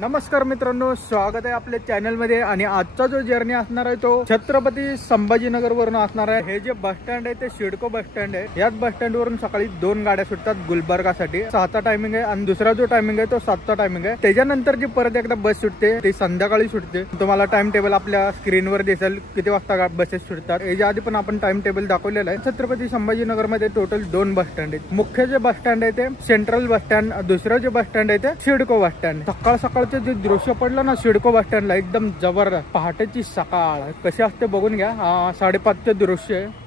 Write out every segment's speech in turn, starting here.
नमस्कार मित्रांनो, स्वागत आहे आपल्या चॅनल मध्ये। आणि आजचा जो जर्नी असणार आहे तो छत्रपती संभाजीनगर वरून असणार आहे। हे जे बस स्टँड आहे ते सिडको बस स्टँड आहे। याच बस स्टँड वरून सकाळी 2 गाड्या सुटतात गुलबर्गासाठी। 6चा टायमिंग आहे आणि दुसरा जो टायमिंग आहे तो 7चा टायमिंग आहे। त्याच्यानंतर जी परत एकदा बस सुटते ती संध्याकाळी सुटते। तुम्हाला टाइम टेबल आपल्या स्क्रीनवर दिसेल किती वाजता बसेस सुटतात। याच्या आधी पण आपण टाइम टेबल दाखवलेलं आहे। छत्रपती संभाजीनगर मध्ये टोटल 2 बस स्टँड आहेत। मुख्य जे बस स्टँड आहे ते सेंट्रल बस स्टँड, दुसरं जे बस स्टँड आहे ते सिडको बस स्टँड। सकाळ सकाळचे जे दृश्य पडलं ना सिडको बस स्टँडला, एकदम जबरदस्त। पहाटेची सकाळ कशी असते बघून घ्या। 5:30चे दृश्य आहे।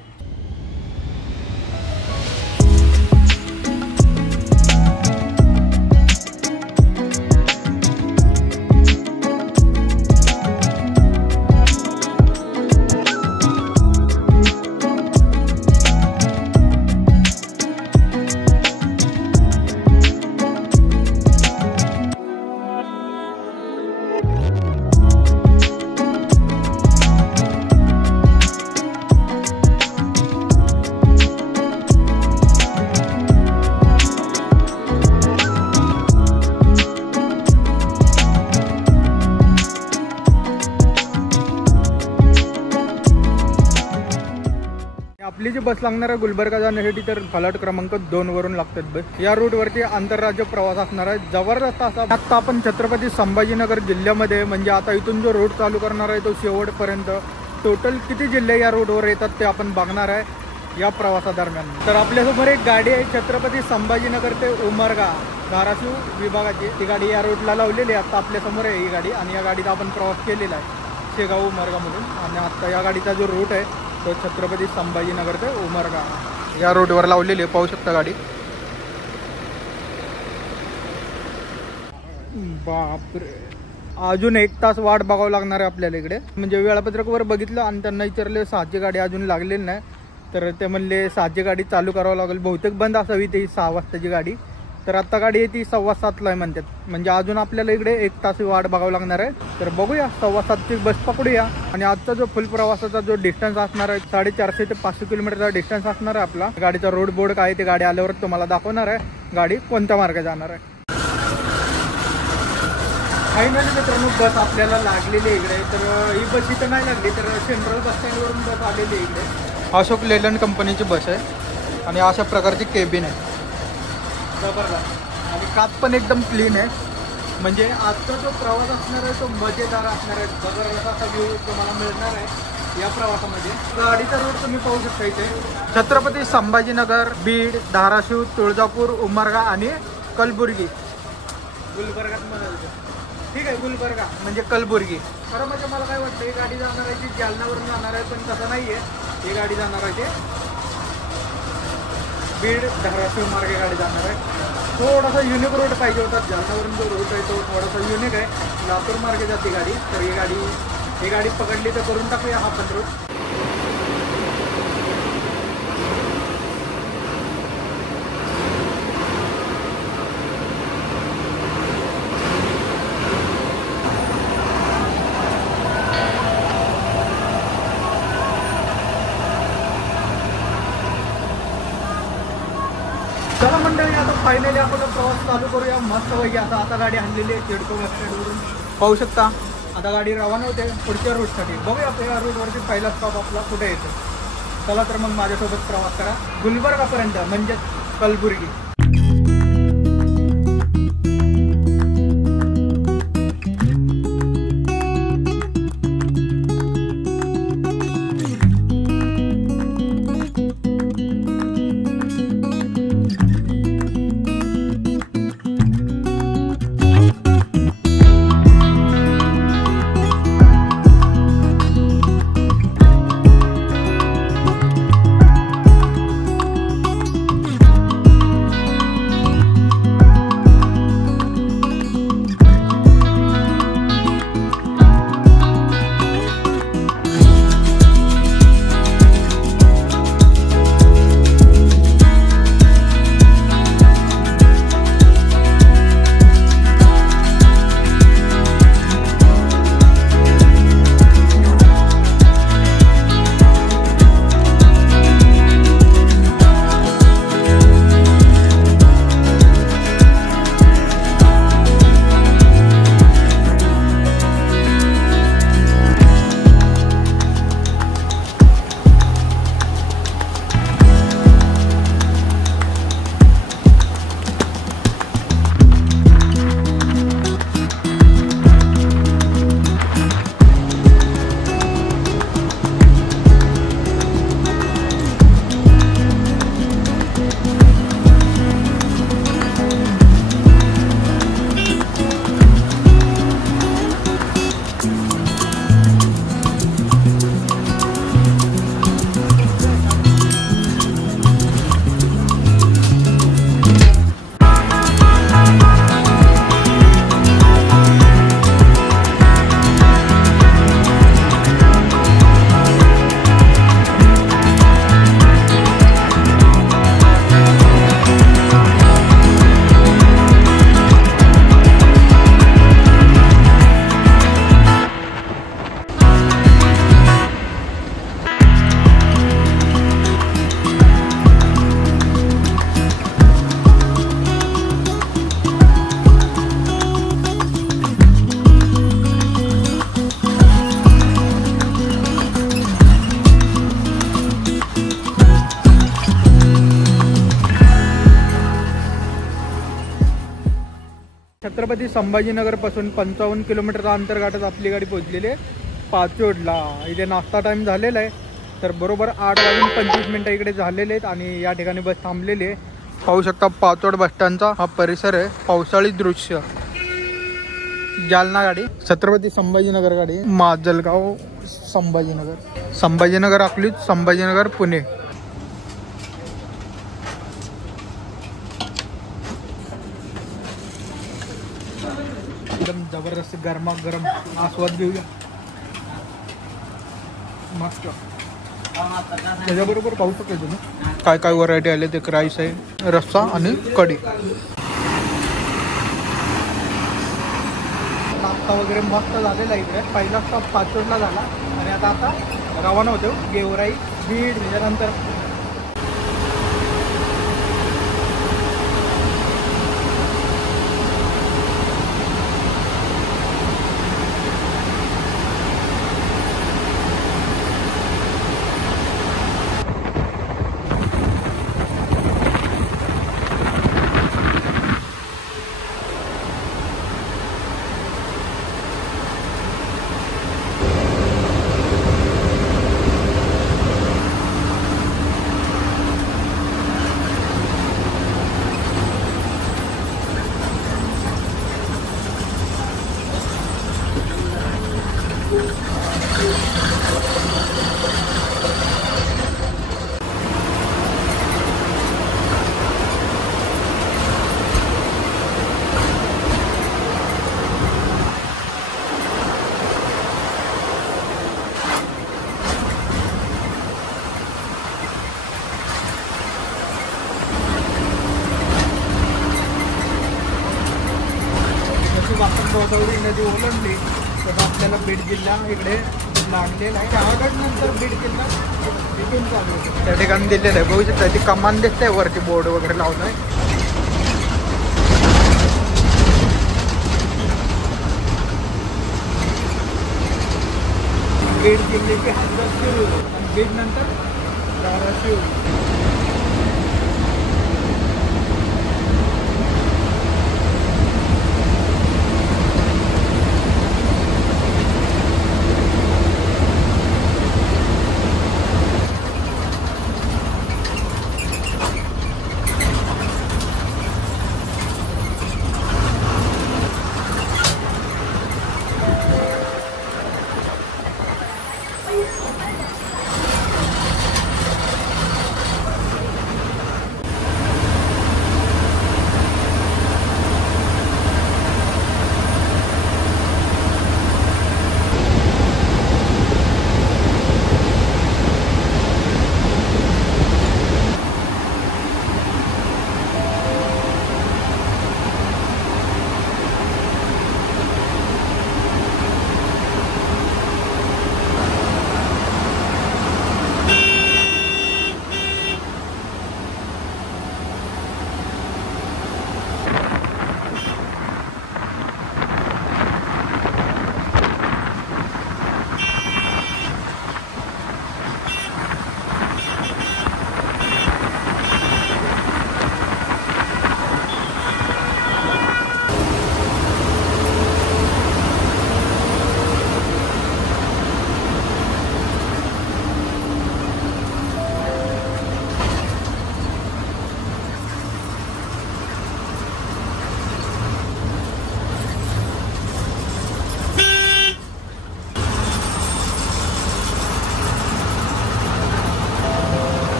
आपली जी बस लागणार आहे गुलबर्गा जाण्यासाठी तर फलाट क्रमांक 2 वरून लागतात बस। या रूट वरती आंतरराज्य प्रवास असणार आहे। जबरदस्त असा आता आपण छत्रपती संभाजीनगर जिल्ह्यामध्ये, म्हणजे आता इथून जो रूट चालू करणार आहे तो शेवटपर्यंत टोटल किती जिल्हे या रूटवर येतात ते आपण बघणार आहे या प्रवासादरम्यान। तर आपल्यासमोर एक गाडी आहे छत्रपती संभाजीनगर ते उमरगा धाराशिव विभागाची। ती गाडी या रूटला लावलेली आहे। आता आपल्यासमोर आहे ही गाडी आणि या गाडीचा आपण प्रवास केलेला आहे शेगाव उमरगा म्हणून। आणि आता या गाडीचा जो रूट आहे तो छत्रपती संभाजीनगर ते उमरगा या रोडवर लावलेली आहे। पाहू शकता गाडी। बापरे, अजून 1 तास वाट बघावं लागणार आहे आपल्याला इकडे। म्हणजे वेळापत्रकवर बघितलं आणि त्यांना विचारले 6ची गाडी अजून लागलेली नाही, तर ते म्हणले 6ची गाडी चालू करावं लागेल। बहुतेक बंद असावी ती 6 वाजताची गाडी। तर आता गाडी आहे ती 7:15ला आहे म्हणतात। म्हणजे अजून आपल्याला इकडे 1 तास वाट बघावं लागणार आहे। तर बघूया 7:15ची बस पकडूया। आणि आजचा जो फुल प्रवासाचा जो डिस्टन्स असणार आहे 450 ते 500 किलोमीटरचा डिस्टन्स असणार आहे आपला। गाडीचा रोड बोर्ड काय ते गाडी आल्यावर तुम्हाला दाखवणार आहे गाडी कोणत्या मार्गे जाणार आहे। फायनली मित्रांनो बस आपल्याला लागलेली आहे इकडे। तर ही बस इथं नाही लागली, तर सेंट्रल बस स्टँडवरून बस आलेली आहे इकडे। अशोक लेलंड कंपनीची बस आहे आणि अशा प्रकारची केबिन आहे, जबरदस्त। आणि काच पण एकदम क्लीन आहे। म्हणजे आजचा जो प्रवास असणार आहे तो मजेदार असणार आहे। जबरदस्त असा व्ह्यू तुम्हाला मिळणार आहे या प्रवासामध्ये। गाडीचा रूट तुम्ही पाहू शकता इथे छत्रपती संभाजीनगर, बीड, धाराशिव, तुळजापूर, उमरगा आणि कलबुर्गी। गुलबर्गात म्हणायचं ठीक आहे, गुलबर्गा म्हणजे कलबुर्गी। खरं म्हणजे मला काय वाटतं ही गाडी जाणार आहे ती जालन्यावरून जाणार आहे, पण तसं नाही आहे। ही गाडी जाणार आहे ते बीड धाराशिव मार्गे गाडी जाणार आहे। थोडासा युनिक रोड पाहिजे होता। जालन्यावरून जो रूट आहे तो थोडासा युनिक आहे। लातूर मार्गे जाते गाडी, तर ही गाडी पकडली तर करून टाकूया हा पण रूट। चला मंडळी, आता फायनली आपण प्रवास चालू करूया मस्त पैकी। आता गाडी आणलेली आहे सिडको बस स्टँडवरून, पाहू शकता। आता गाडी रवाना होते पुढच्या रूटसाठी। बघूया आता या रूटवरती पहिला स्टॉप आपला कुठे येतो। चला तर मग माझ्यासोबत प्रवास करा गुलबर्गापर्यंत, म्हणजेच कलबुर्गी। छत्रपती संभाजीनगरपासून 55 किलोमीटरचा अंतर गाठत आपली गाडी पोहोचलेली आहे पाचोडला. इथे नाश्ता टाईम झालेला आहे. तर बरोबर 8:25 इकडे झालेले आहेत आणि या ठिकाणी बस थांबलेली आहे. पाहू शकता पाचोड बसस्टँडचा हा परिसर आहे. पावसाळी दृश्य. जालना गाडी, छत्रपती संभाजीनगर गाडी, माजलगाव संभाजीनगर अकलूज, संभाजीनगर पुणे. एकदम जबरदस्त गरमागरम आस्वाद घेऊया. मस्त. त्याच्याबरोबर पाहू शकता तुम्ही काय काय व्हरायटी आले ते. राईस आहे, रस्सा आणि कढी. नाश्ता वगैरे मस्त झालेला इकडे. पहिला स्टॉप पाचोडला झाला आणि आता रवाना होतो गेवराई, बीड. त्याच्यानंतर गोदावरी नदी ओलांडली तर आपल्याला बीड जिल्हा इकडे लागलेला आहे. त्यानंतर बीड जिल्हा इथून चालू होतो त्या ठिकाणी दिलेलं आहे. बघू शकता ती कमान दिसते वरती बोर्ड वगैरे लावलं आहे. बीड जिल्ह्याची हद्द सुरू आणि बीड नंतर धाराशिव.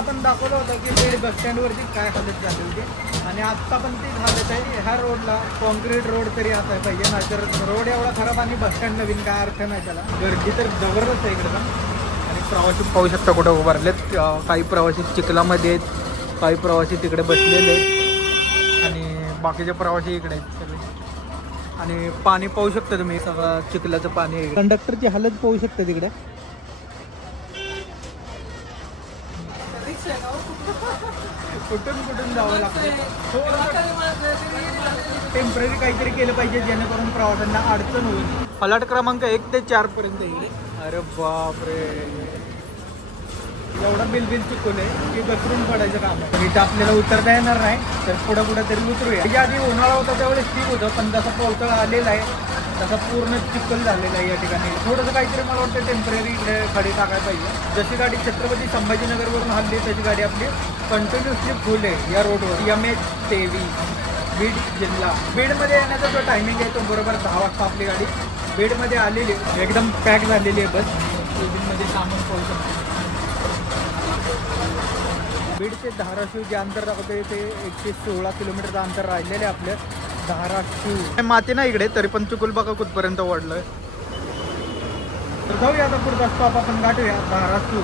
आपण दाखवलं होतं की बीड बस स्टँडवरची काय हालत झाली होती आणि आत्ता पण ती हालत आहे. ह्या रोडला कॉन्क्रीट रोड तरी असायला पाहिजे, नाहीतर रोड एवढा खराब आणि बस स्टँड नवीन काय अर्थ नाही त्याला. गर्दी तर जबरदस्त आहे इकडं. आणि प्रवासी पाहू शकता कुठं उभारलेत. काही प्रवासी चिखलामध्ये आहेत, काही प्रवासी तिकडे बसलेले आहेत आणि बाकीचे प्रवासी इकडे आहेत सगळे. आणि पाणी पाहू शकता तुम्ही, सगळं चिखलाचं पाणी आहे. कंडक्टरची हालत पाहू शकता तिकडे. कुठून जावं लागतं. टेम्पररी काहीतरी केलं पाहिजे जेणेकरून प्रवाशांना अडचण होईल. फलाट क्रमांक 1 ते 4 पर्यंत येईल. अरे बापरे, एवढं बिलबिल चुकवलंय की घसरून पडायचं काम आहे. इथं आपल्याला उतरता येणार नाही, तर पुढं तरी उतरूया. त्याच्या आधी उन्हाळा होता त्यावेळेस ठीक होतं, पण जसा पावसाळा आलेला आहे तसा पूर्ण चिखल झालेला आहे या ठिकाणी. थोडंसं काहीतरी मला वाटतं टेम्पररी इकडे गाडी टाकायला पाहिजे. जशी गाडी छत्रपती संभाजीनगरवरून हल्ली तशी गाडी आपली कंटिन्युअसली फुल आहे या रोडवर. MH23 बीड जिल्हा. बीडमध्ये येण्याचा जो टायमिंग आहे तो बरोबर 10 वाजता आपली गाडी बीडमध्ये आलेली, एकदम पॅक झालेली आहे बस. केबिनमध्ये सामान पाहू शकतो. बीड ते धाराशिव जे अंतर राहते ते 116 किलोमीटरचं अंतर राहिलेलं आहे आपलं धाराशिव. माती ना इकडे, तरी पण चुकूल बघा कुठपर्यंत वाढलं. तर जाऊया आता पुढचा स्टॉप आपण गाठूया धाराशिव.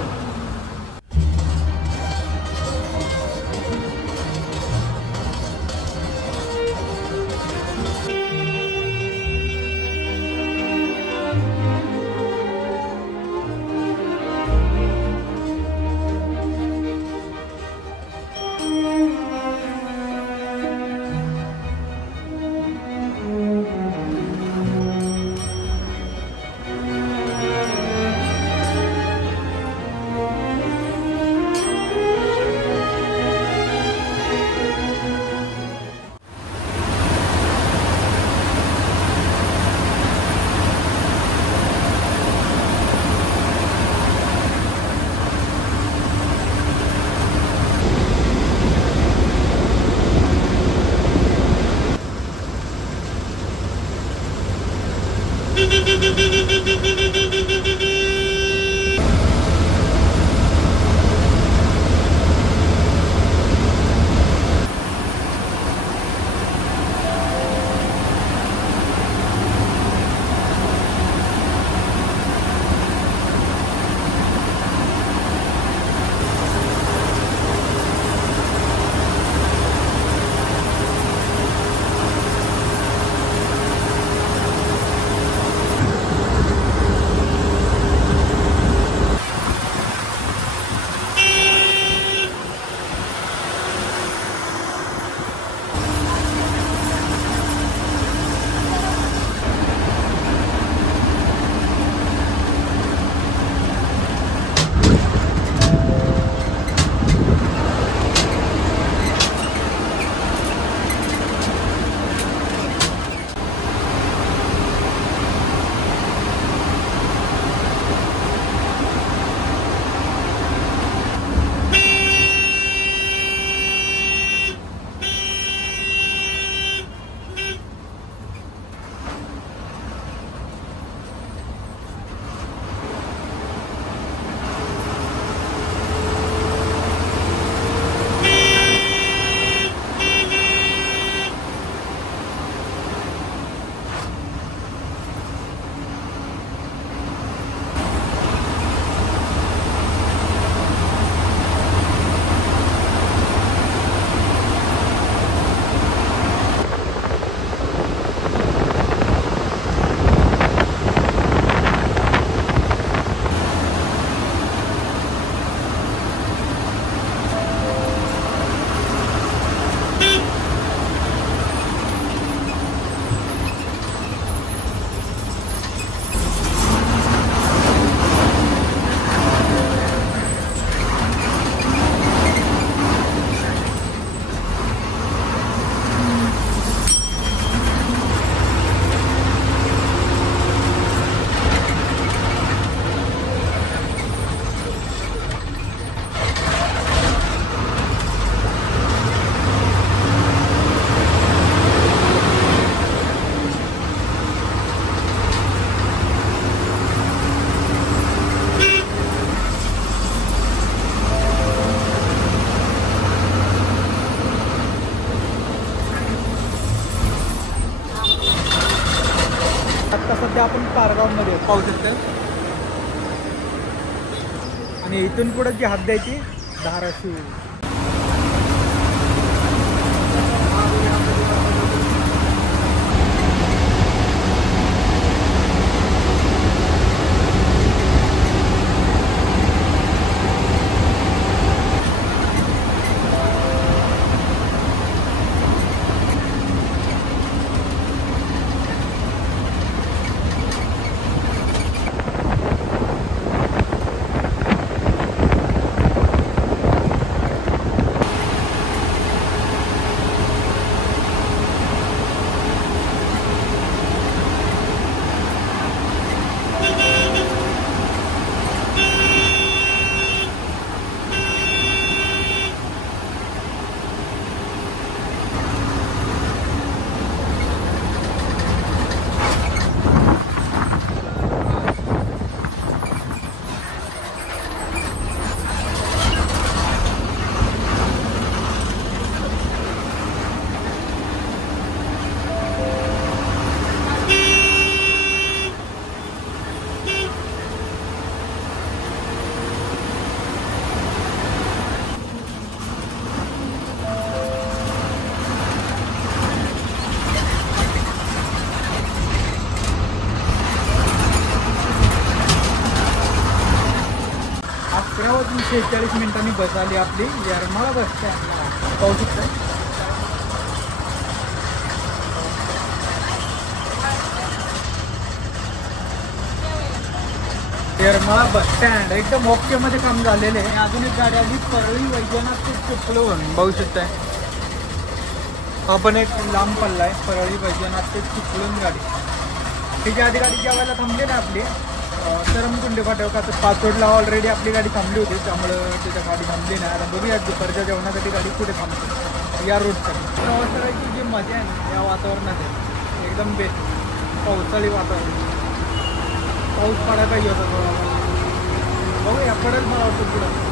सध्या आपण पारगावमध्ये पाहू शकतो. आणि इथून पुढे जी हद्द आहे ती धाराशिव. 46 मिनिटांनी बस आली आपली येरमाळा बस स्टँड पाहू शकता. येरमाळा बस स्टँड एकदम ओके मध्ये काम झालेले आहे. अजून एक गाडी आली परळी वैजनाथ ते चिपळूण पाहू शकताय. आपण एक लांब पल्ला आहे परळी वैजनाथ ते चिपळूण गाडी. त्याच्या आधी गाडी ज्या वेळेला थांबली ना आपली सरमकुंडे फाट्यावर का तर पाचोडला ऑलरेडी आपली गाडी थांबली होती त्यामुळं त्याच्या गाडी थांबली नाही. आता बघूया दुपारच्या जेवणासाठी गाडी कुठे थांबते या रोडसाठी. प्रवास करायची जी मजा आहे ना या वातावरणात आहे एकदम बेस्ट. पावसाळी वातावरण पाऊस पडायला पाहिजे होता थोडा. बघूया पडेल मला वाटतं पुढं.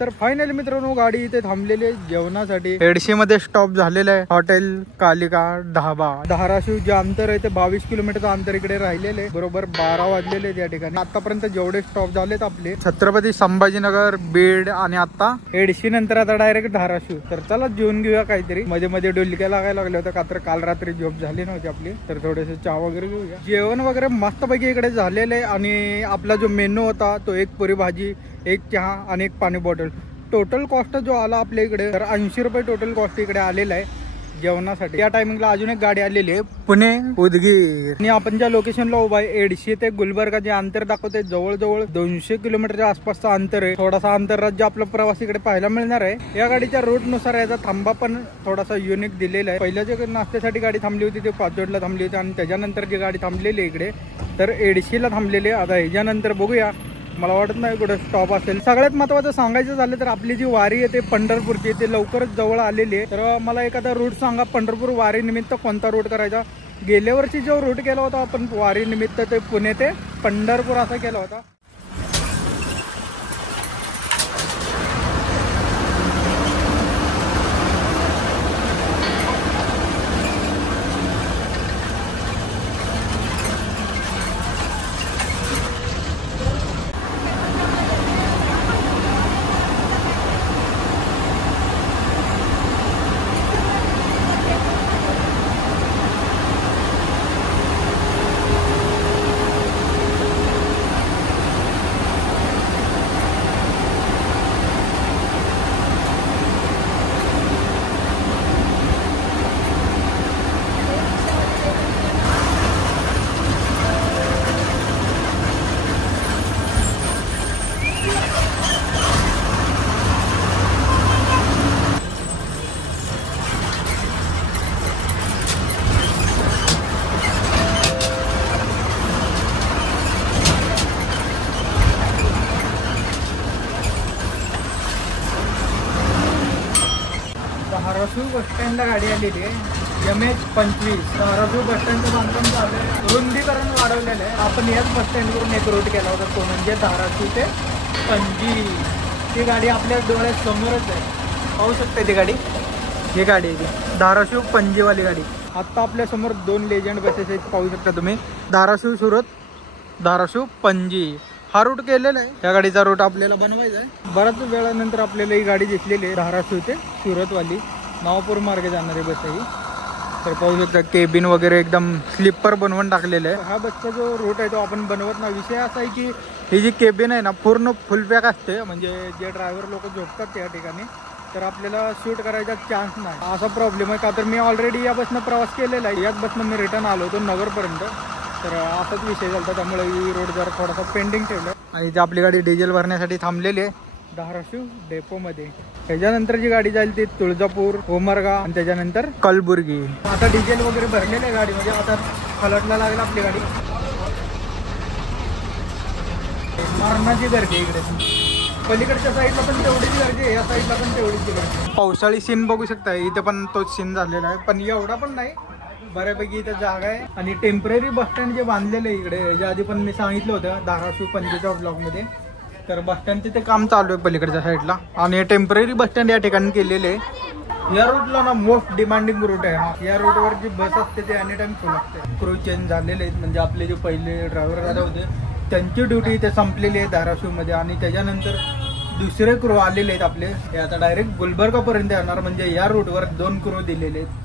तर फायनली मित्रांनो गाडी इथे थांबलेली आहे जेवणासाठी. एडशी मध्ये स्टॉप झालेला आहे हॉटेल कालिका ढाबा. धाराशिव जे अंतर आहे ते 22 किलोमीटरचं अंतर इकडे राहिलेले. बरोबर 12 वाजलेले त्या ठिकाणी. आतापर्यंत जेवढे स्टॉप झालेत आपले छत्रपती संभाजीनगर, बीड आणि आता एडशी नंतर आता डायरेक्ट धाराशिव. तर चला जेवून घेऊया काहीतरी. मध्ये मध्ये डोलक्या लागायला लागल्या होत्या का तर काल रात्री झोप झाली नव्हती आपली. तर थोडेसे चहा वगैरे घेऊया. जेवण वगैरे मस्तपैकी इकडे झालेले. आणि आपला जो मेनू होता तो एक पुरी भाजी, एक चहा आणि एक पाणी बॉटल. टोटल कॉस्ट जो आला आपल्या इकडे तर 80 रुपये टोटल कॉस्ट इकडे आलेला आहे जेवणासाठी. या टायमिंगला अजून एक गाडी आलेली आहे पुणे उदगीर. आणि आपण ज्या लोकेशनला उभा आहे एडशी ते गुलबर्गा जे अंतर दाखवते जवळजवळ 200 किलोमीटरच्या आसपासचं अंतर आहे. थोडासा आंतरराज्य आपला प्रवास इकडे पाहायला मिळणार आहे. या गाडीच्या रूट नुसार याचा थांबा पण थोडासा युनिक दिलेला आहे. पहिल्या जे नाश्त्यासाठी गाडी थांबली होती ते पाचोडला थांबली होती आणि त्याच्यानंतर जी गाडी थांबलेली इकडे तर एडशीला थांबलेली आहे. आता ह्याच्यानंतर बघूया मला वाटत नाही कुठे स्टॉप असेल. सगळ्यात महत्त्वाचं सांगायचं झालं तर आपली जी वारी आहे ते पंढरपूरची ते लवकरच जवळ आलेली आहे. तर मला एखादा रूट सांगा पंढरपूर वारी निमित्त कोणता रूट करायचा. गेल्या वर्षी जो रूट केला होता आपण वारी निमित्त ते पुणे ते पंढरपूर असा केला होता. धाराशिव बस स्टँडला गाडी आलेली आहे MH25. धाराशिव बस स्टँडचं बांधकाम चालू आहे. रुंदीकरण वाढवलेलं आहे. आपण याच बस स्टँडवरून एक रूट केला होता तो म्हणजे धाराशिव ते पणजी. ती गाडी आपल्या डोळ्यात समोरच आहे पाहू शकता. ती गाडी ही गाडी आहे ती धाराशिव पणजीवाली गाडी. आत्ता आपल्यासमोर 2 लेजंड बसेस आहेत पाहू शकता तुम्ही. धाराशिव सुरत, धाराशिव पणजी हा रूट केलेला आहे. या गाडीचा रूट आपल्याला बनवायचा आहे. बऱ्याच वेळानंतर आपल्याला ही गाडी दिसलेली आहे धाराशिव ते सुरतवाली नवापूर मार्गे जाणारी बस आहे. तर पाहू शकता केबिन वगैरे एकदम स्लीपर बनवून टाकलेलं आहे. हा बसचा जो रूट आहे तो आपण बनवत नाही. विषय असा आहे की ही जी केबिन आहे ना पूर्ण फुल पॅक असते. म्हणजे जे ड्रायव्हर लोक झोपतात त्या ठिकाणी तर आपल्याला शूट करायचा चान्स नाही असा प्रॉब्लेम आहे. का तर मी ऑलरेडी या बसनं प्रवास केलेला आहे. याच बसनं मी रिटर्न आलो होतो नगरपर्यंत. तर असाच विषय झाला त्यामुळे ही रोड जरा थोडासा पेंडिंग ठेवलं. आणि इथे आपली गाडी डिझेल भरण्यासाठी थांबलेली आहे धाराशिव डेपोमध्ये. त्याच्यानंतर जी गाडी जाईल ती तुळजापूर, उमरगा आणि त्याच्यानंतर कलबुर्गी. आता डिझेल वगैरे भरलेलं आहे गाडी म्हणजे आता फलटला लागेल आपली गाडी. मारणाची गर्दी इकडे पलीकडच्या साईडला पण तेवढीच गर्दी आहे. या साईडला पण तेवढीच गर्दी. पावसाळी सीन बघू शकता इथे पण तोच सीन झालेला आहे. पण एवढा पण नाही बऱ्यापैकी इथं जागा आहे. आणि टेम्पररी बस स्टँड जे बांधलेलं आहे इकडे ज्या आधी पण मी सांगितलं होतं धाराशिव पणजीच्या ब्लॉकमध्ये तर बस स्टँडचे ते काम चालू आहे पलीकडच्या साईडला आणि टेम्पररी बस स्टँड या ठिकाणी केलेले आहे. या रूटला ना मोस्ट डिमांडिंग रूट आहे हा. या रूटवर जी बस असते ते एनी टाइम फुल असते. क्रू चेंज झालेले आहेत म्हणजे आपले जे पहिले ड्रायव्हर दादा होते त्यांची ड्युटी इथे संपलेली आहे धाराशिवमध्ये आणि त्याच्यानंतर दुसरे क्रू आलेले आहेत आपले. हे आता डायरेक्ट गुलबर्गापर्यंत येणार म्हणजे या रूटवर 2 क्रू दिलेले आहेत.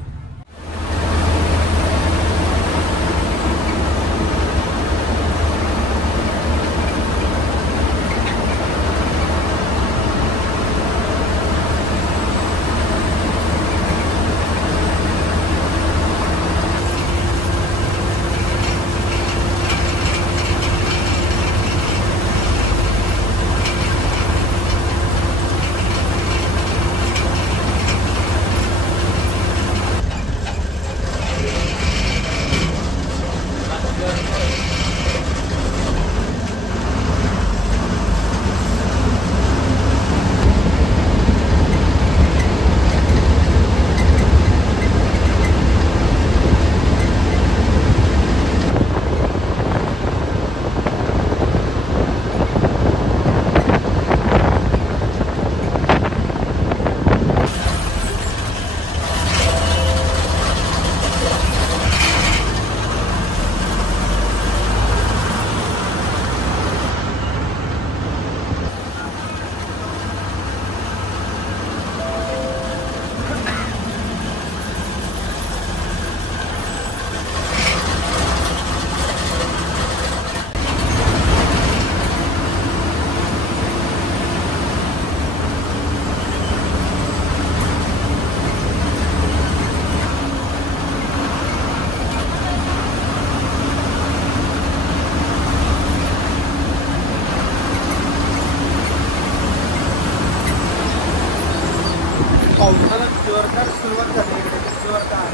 पावसाला जोरदार सुरुवात झाली इकडे. जोरदार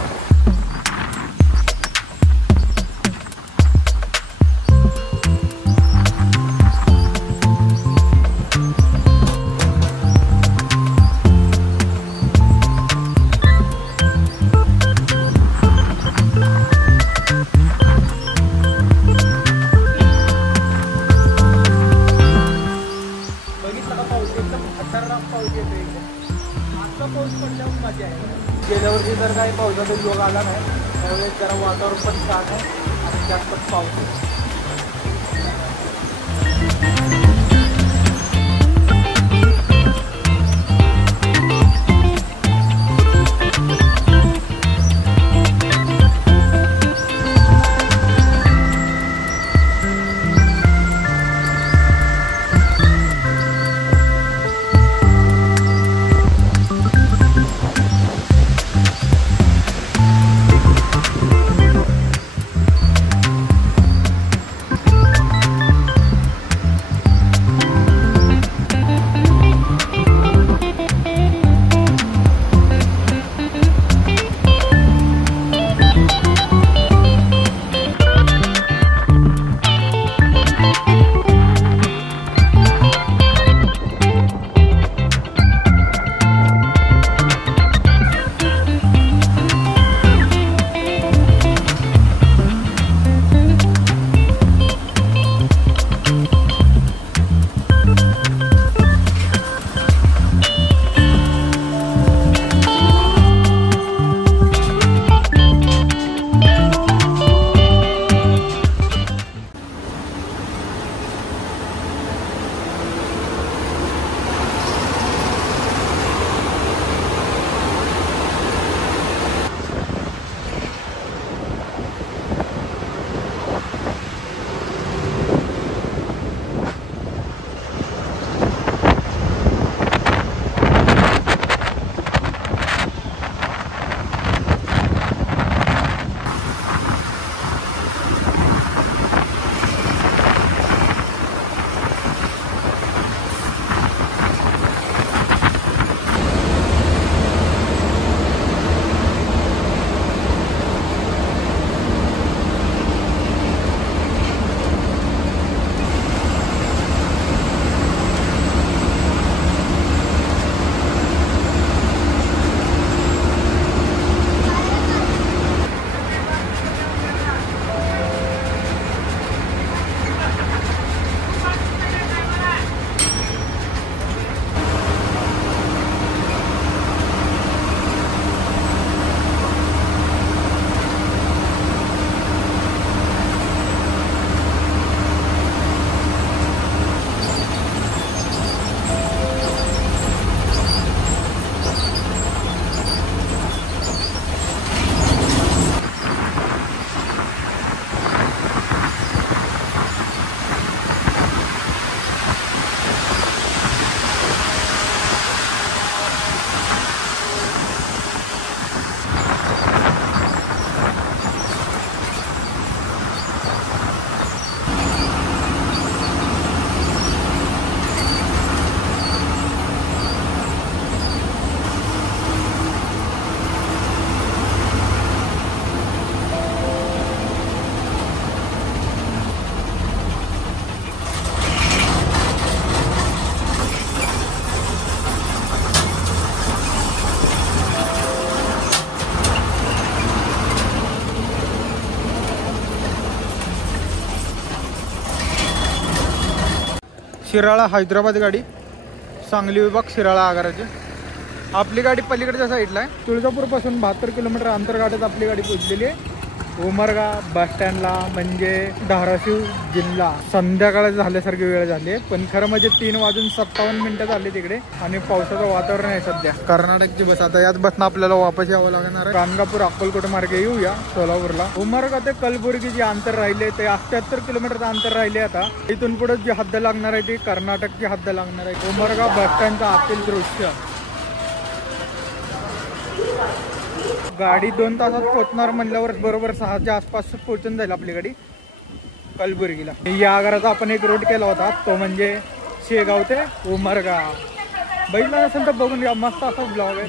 बघितलं का पाऊस एकदम खतरनाक पाऊस येतो इकडे. आता पाऊस पडल्यावर मजा आहे. गेल्या वर्षी जर काही पावसाचा योग आला नाही त्यावेळेस जरा वातावरण पण छान आहे आणि जास्त पाऊस आहे. शिराळा हैदराबाद गाडी, सांगली विभाग शिराळा आगाराची. आपली गाडी पलीकडच्या साईडला आहे. तुळजापूरपासून 72 किलोमीटर अंतर गाठत आपली गाडी पोहोचलेली आहे उमरगा बस स्टँडला. म्हणजे धाराशिव जिल्हा. संध्याकाळ झाल्यासारखी वेळ झाली आहे, पण खरं म्हणजे 3:57 झाले तिकडे आणि पावसाचं वातावरण आहे सध्या. कर्नाटकची बस आता याच बसनं आपल्याला वापस यावं लागणार आहे. गाणगापूर अक्कलकोट मार्गे येऊया सोलापूरला. उमरगा ते कलबुर्गी जे अंतर राहिले ते 78 किलोमीटरचं अंतर राहिले. आता इथून पुढे जी हद्द लागणार आहे ती कर्नाटकची हद्द लागणार आहे. उमरगा बस स्टँडचं आतील दृश्य. गाडी 2 तासात पोहोचणार म्हणल्यावर बरोबर 6च्या आसपास पोहोचून जाईल आपली गाडी कलबुर्गीला. या आगाराचा आपण एक रोड केला होता, तो म्हणजे शेगाव ते उमरगा. बघितला नसेल तर बघून घ्या, मस्त असा ब्लॉग आहे.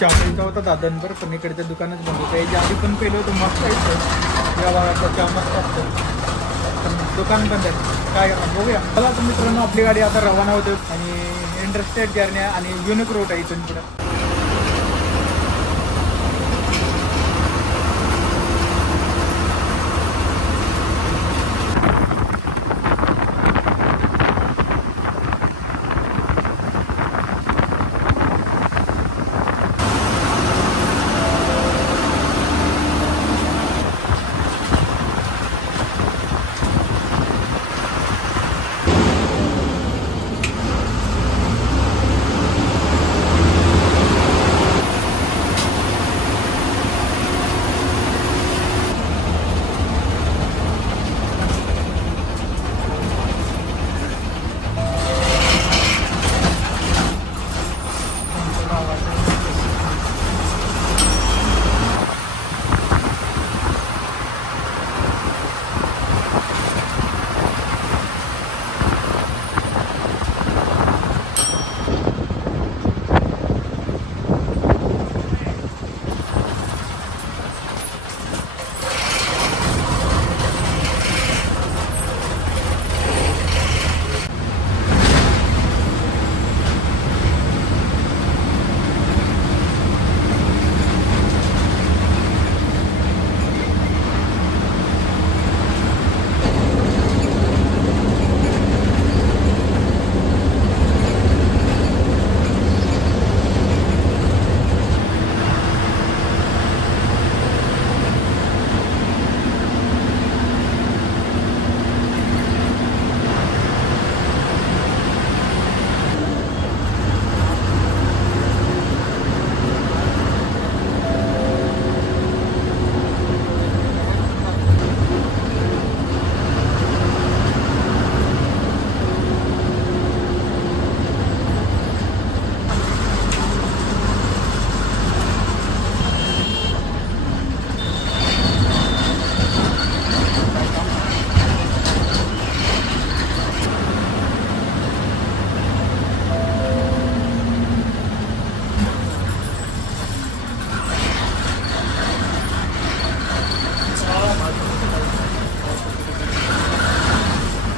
चहा होता दादांवर, पण इकडच्या दुकानच बंद होतं. याच्या आधी पण पेलं होतं, मस्त आहे या भागाचा चहा, मस्त असतं. दुकान बंद आहे, काय करणार बघूया. चला तर मित्रांनो, आपली गाडी आता रवाना होते आणि इंटरस्टेट जर्नी आहे आणि युनिक रूट आहे इथून पुढे.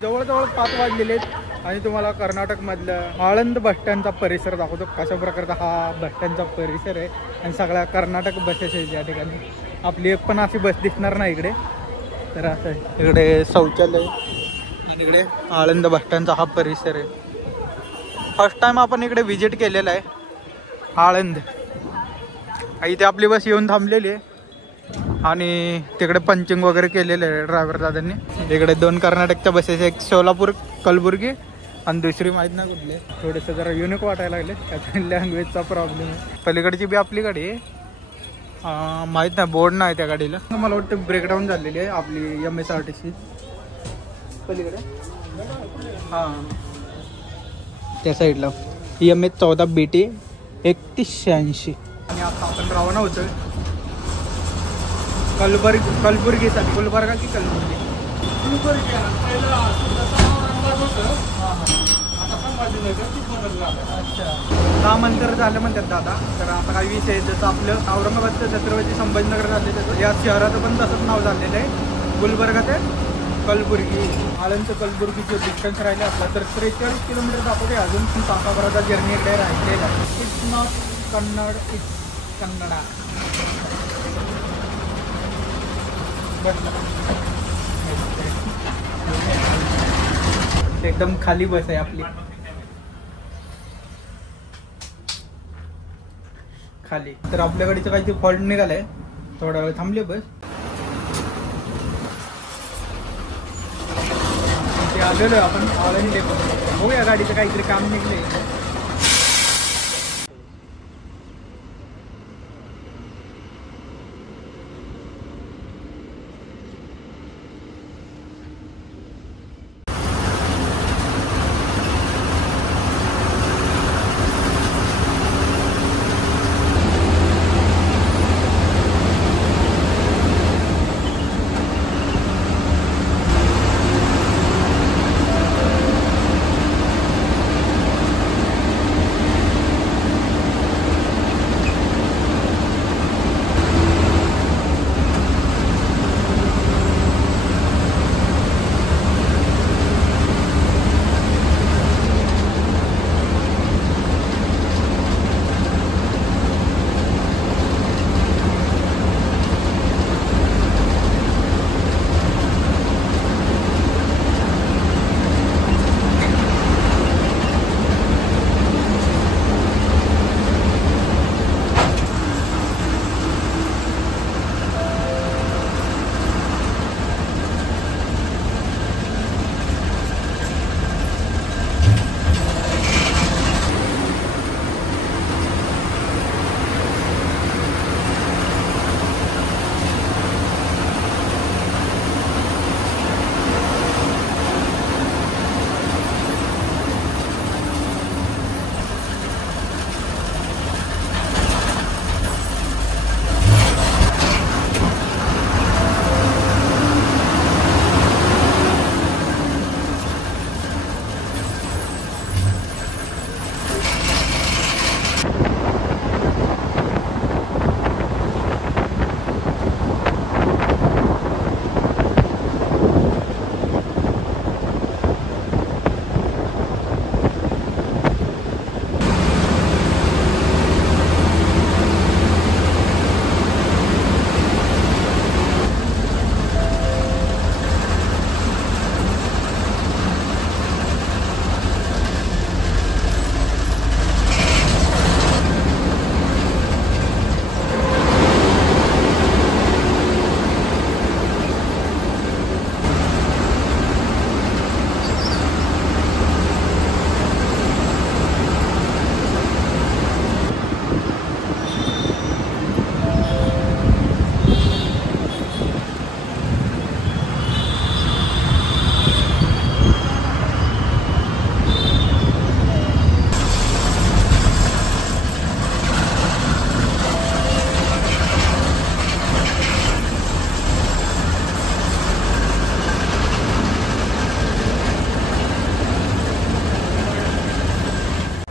जवळजवळ 5 वाजलेले आहेत आणि तुम्हाला कर्नाटकमधलं आळंद बस स्टँडचा परिसर दाखवतो. कशा प्रकारचा हा बस स्टँडचा परिसर आहे आणि सगळ्या कर्नाटक बसेस आहेत या ठिकाणी. आपली एक पण अशी बस दिसणार नाही इकडे. तर असं आहे, इकडे शौचालय आणि इकडे आळंद बस स्टँडचा हा परिसर आहे. फर्स्ट टाइम आपण इकडे व्हिजिट केलेला आहे आळंद. इथे आपली बस येऊन थांबलेली आहे आणि तिकडे पंचिंग वगैरे केलेलं आहे ड्रायव्हर दादांनी. इकडे 2 कर्नाटकच्या बसेस, एक सोलापूर कलबुर्गी आणि दुसरी माहीत नाही कुठली. थोडेसे जरा युनिक वाटायला लागले, त्याच्या लँग्वेजचा प्रॉब्लेम आहे. पलीकडची बी आपली गाडी आहे, माहीत नाही, बोर्ड नाही त्या गाडीला. मला वाटतं ब्रेकडाऊन झालेली आहे आपली MSRTC पलीकडे. हां, त्या साईडला MS 14 BT 3186. आणि आता आपण रवाना होतोय कलबुर्गीसाठी. गुलबर्गा की कलबुर्गी? अच्छा, नाम अंतर झालं म्हणतात दादा. तर आता काही विषय आहे, जसं आपलं औरंगाबादचं छत्रपती संभाजीनगर झाले तसं या शहराचं पण तसंच नाव झालेलं आहे, गुलबर्गा ते कलबुर्गी. आळंदचं कलबुर्गीचं डिस्टन्स राहिलं असला तर 43 किलोमीटर दाखवते. अजून पण तासाभराचा जर्नी इकडे राहिलेला आहे. It's not Kannad, it's Kannada. एकदम खाली बस आहे आपली, खाली. तर आपल्या गाडीचं काहीतरी फॉल्ट निघालाय, थोडा वेळ थांबले बस. ते आलेलो आपण ऑनलाईन डेपो, बघूया गाडीचं काहीतरी काम निघले.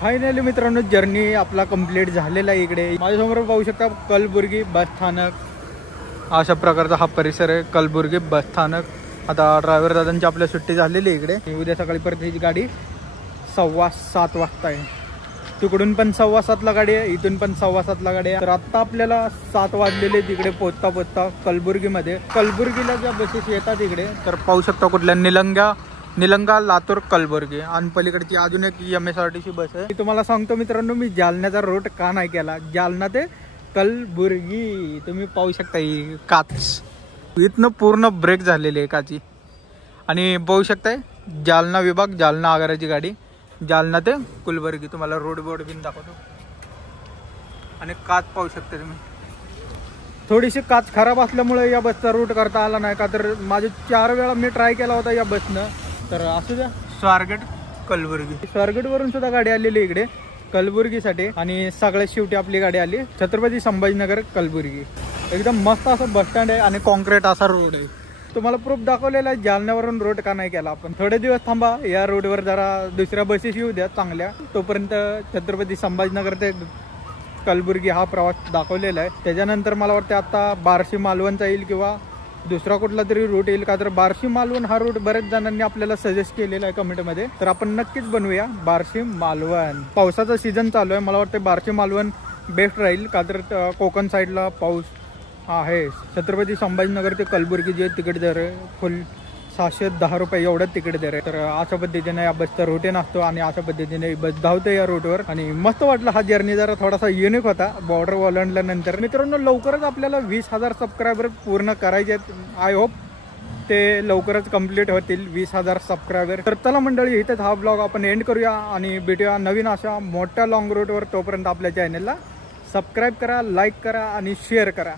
फायनली मित्रांनो जर्नी आपला कंप्लीट झालेला आहे. इकडे माझ्यासमोर पाहू शकता कलबुर्गी बस स्थानक, अशा प्रकारचा हा परिसर आहे कलबुर्गी बस स्थानक. आता ड्रायव्हर दादांची आपल्या सुट्टी झालेली आहे इकडे. उद्या सकाळी परत ही गाडी 7:15 वाजता आहे. तिकडून पण 7:15ला गाडी आहे, इथून पण 7:15ला गाडी आहे. तर आत्ता आपल्याला 7 वाजलेले तिकडे पोचता कलबुर्गीमध्ये. कलबुर्गीला ज्या बसेस येतात इकडे तर पाहू शकता कुठल्या निलंगा लातूर कलबुर्गी. आणि पलीकडची अजून एक MSRTC बस आहे. तुम्हाला सांगतो मित्रांनो मी जालन्याचा रूट का नाही केला. जालना ते कलबुर्गी तुम्ही पाहू शकता ही काच इथनं पूर्ण ब्रेक झालेली आहे काची. आणि पाहू शकताय जालना विभाग, जालना आगाराची गाडी, जालना ते कलबुर्गी. तुम्हाला रोड बोर्ड बिन दाखवतो. आणि काच पाहू शकता तुम्ही. थोडीशी काच खराब असल्यामुळे या बसचा रूट करता आला नाही, का तर माझे 4 वेळा मी ट्राय केला होता या बसनं. तर असू द्या. स्वारगेट कलबुर्गी, स्वारगेट वरून सुद्धा गाडी आलेली इकडे कलबुर्गीसाठी. आणि सगळ्यात शेवटी आपली गाडी आली छत्रपती संभाजीनगर कलबुर्गी. एकदम मस्त असं बस स्टँड आहे आणि कॉन्क्रीट असा रोड आहे. तुम्हाला प्रूफ दाखवलेला आहे जालन्यावरून रोड का नाही केला आपण. थोडे दिवस थांबा, या रोडवर जरा दुसऱ्या बसेस येऊ द्या चांगल्या. तोपर्यंत छत्रपती संभाजीनगर ते कलबुर्गी हा प्रवास दाखवलेला आहे. त्याच्यानंतर मला वाटतं आता बार्शी मालवणचा येईल किंवा दुसरा कुठला तरी रूट येईल, का तर बार्शी मालवण हा रूट बरेच जणांनी आपल्याला सजेस्ट केलेला आहे कमेंटमध्ये. तर आपण नक्कीच बनवूया बार्शी मालवण. पावसाचा सीझन चालू आहे, मला वाटतं बार्शी मालवण बेस्ट राहील, का तर कोकण साईडला पाऊस आहे. छत्रपती संभाजीनगर ते कलबुर्गी जे तिकडे जर फुल 610 रुपये एवढं तिकीट दे रे. तर अशा पद्धतीने या बसचा रुटीन असतो आणि अशा पद्धतीने बस धावते या रूटवर. आणि मस्त वाटलं. हा जर्नी जरा थोडासा युनिक होता बॉर्डर ओलांडल्यानंतर. मित्रांनो लवकरच आपल्याला 20,000 सबस्क्रायबर पूर्ण करायचे आहेत. आय होप ते लवकरच कंप्लीट होतील 20,000 सबस्क्रायबर. तर चला मंडळी इथेच हा ब्लॉग आपण एंड करूया आणि भेटूया नवीन अशा मोठ्या लॉंग रूटवर. तोपर्यंत आपल्या चॅनलला सबस्क्राईब करा, लाईक करा आणि शेअर करा.